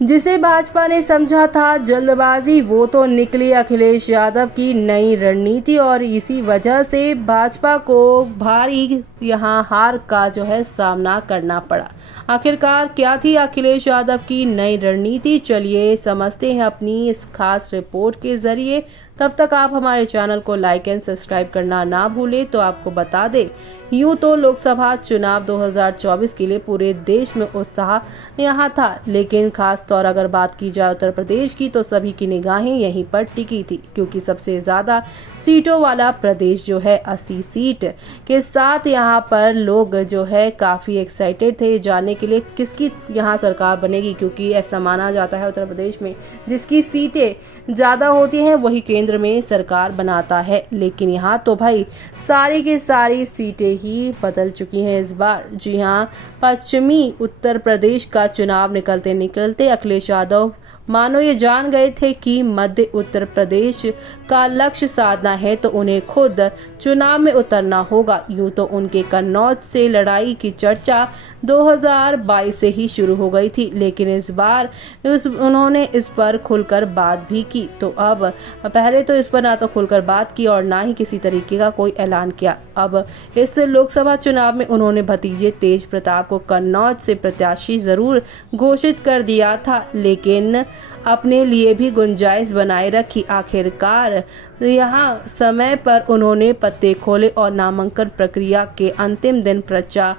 जिसे भाजपा ने समझा था जल्दबाजी, वो तो निकली अखिलेश यादव की नई रणनीति और इसी वजह से भाजपा को भारी यहां हार का सामना करना पड़ा। आखिरकार क्या थी अखिलेश यादव की नई रणनीति, चलिए समझते हैं अपनी इस खास रिपोर्ट के जरिए। तब तक आप हमारे चैनल को लाइक एंड सब्सक्राइब करना ना भूलें। तो आपको बता दें, यूं तो लोकसभा चुनाव 2024 के लिए पूरे देश में उत्साह यहाँ था, लेकिन खास तौर अगर बात की जाए उत्तर प्रदेश की तो सभी की निगाहें यहीं पर टिकी थी, क्योंकि सबसे ज्यादा सीटों वाला प्रदेश 80 सीट के साथ यहाँ पर लोग काफी एक्साइटेड थे जानने के लिए किसकी यहाँ सरकार बनेगी, क्योंकि ऐसा माना जाता है उत्तर प्रदेश में जिसकी सीटें ज्यादा होती हैं वही केंद्र में सरकार बनाता है। लेकिन यहाँ तो भाई सारी की सारी सीटें ही बदल चुकी हैं इस बार। जी हाँ, पश्चिमी उत्तर प्रदेश का चुनाव निकलते निकलते अखिलेश यादव मानो ये जान गए थे कि मध्य उत्तर प्रदेश का लक्ष्य साधना है तो उन्हें खुद चुनाव में उतरना होगा। यूं तो उनके कन्नौज से लड़ाई की चर्चा 2022 से ही शुरू हो गई थी, लेकिन इस बार उन्होंने इस पर खुलकर बात भी की। तो अब पहले तो इस पर ना तो खुलकर बात की और ना ही किसी तरीके का कोई ऐलान किया। अब इस लोकसभा चुनाव में उन्होंने भतीजे तेज प्रताप को कन्नौज से प्रत्याशी जरूर घोषित कर दिया था, लेकिन अपने लिए भी गुंजाइश बनाए रखी। आखिरकार यहाँ समय पर उन्होंने पत्ते खोले और नामांकन प्रक्रिया के अंतिम दिन पर्चा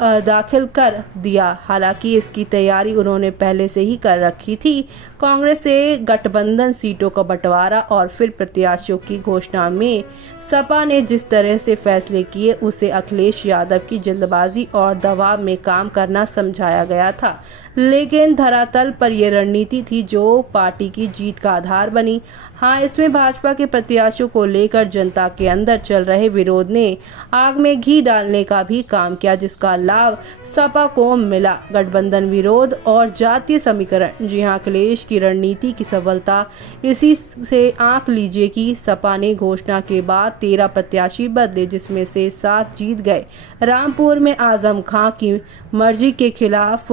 दाखिल कर दिया। हालांकि इसकी तैयारी उन्होंने पहले से ही कर रखी थी। कांग्रेस से गठबंधन, सीटों का बंटवारा और फिर प्रत्याशियों की घोषणा में सपा ने जिस तरह से फैसले किए उसे अखिलेश यादव की जल्दबाजी और दबाव में काम करना समझाया गया था, लेकिन धरातल पर यह रणनीति थी जो पार्टी की जीत का आधार बनी। हाँ, इसमें भाजपा के प्रत्याशियों को लेकर जनता के अंदर चल रहे विरोध ने आग में घी डालने का भी काम किया, जिसका लाभ सपा को मिला। गठबंधन विरोध और जातीय समीकरण, जी हाँ, अखिलेश की रणनीति की सफलता इसी से आंक लीजिए कि सपा ने घोषणा के बाद 13 प्रत्याशी बदले, जिसमें से 7 जीत गए। रामपुर में आजम खां की मर्जी के खिलाफ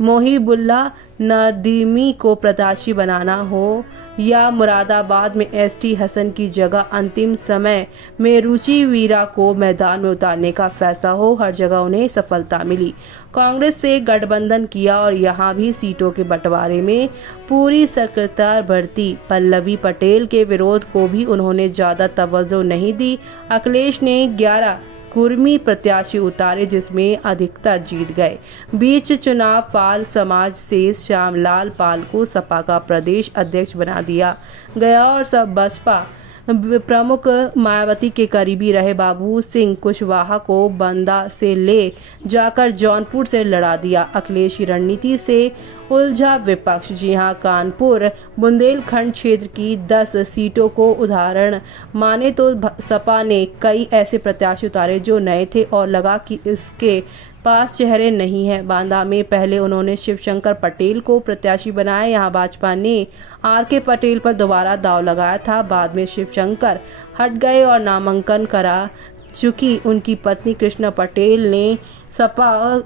मोहिबुल्ला नदीमी को प्रत्याशी बनाना हो या मुरादाबाद में एसटी हसन की जगह अंतिम समय में रुचि वीरा को मैदान में उतारने का फैसला हो, हर जगह उन्हें सफलता मिली। कांग्रेस से गठबंधन किया और यहाँ भी सीटों के बंटवारे में पूरी सक्रियता बरती। पल्लवी पटेल के विरोध को भी उन्होंने ज्यादा तवज्जो नहीं दी। अखिलेश ने 11 कुर्मी प्रत्याशी उतारे, जिसमें अधिकतर जीत गए। बीच चुनाव पाल समाज से श्यामलाल पाल को सपा का प्रदेश अध्यक्ष बना दिया गया और सब बसपा प्रमुख मायावती के करीबी रहे बाबू सिंह कुशवाहा को बंदा से ले जाकर जौनपुर से लड़ा दिया। अखिलेश की रणनीति से उलझा विपक्ष। जी हां, कानपुर बुंदेलखंड क्षेत्र की 10 सीटों को उदाहरण माने तो सपा ने कई ऐसे प्रत्याशी उतारे जो नए थे और लगा कि इसके पास चेहरे नहीं है। बांदा में पहले उन्होंने शिवशंकर पटेल को प्रत्याशी बनाया। यहाँ भाजपा ने आर.के. पटेल पर दोबारा दांव लगाया था। बाद में शिवशंकर हट गए और नामांकन करा चुकी उनकी पत्नी कृष्णा पटेल ने सपा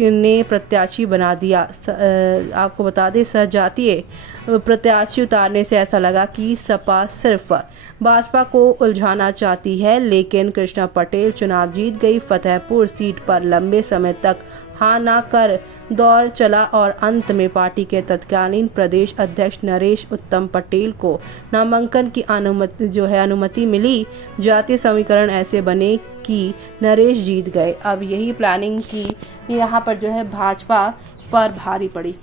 ने प्रत्याशी बना दिया। आपको बता दें, सजातीय प्रत्याशी उतारने से ऐसा लगा कि सपा सिर्फ भाजपा को उलझाना चाहती है, लेकिन कृष्णा पटेल चुनाव जीत गई। फतेहपुर सीट पर लंबे समय तक हाँ ना कर दौर चला और अंत में पार्टी के तत्कालीन प्रदेश अध्यक्ष नरेश उत्तम पटेल को नामांकन की अनुमति मिली। जातीय समीकरण ऐसे बने कि नरेश जीत गए। अब यही प्लानिंग की यहाँ पर भाजपा पर भारी पड़ी।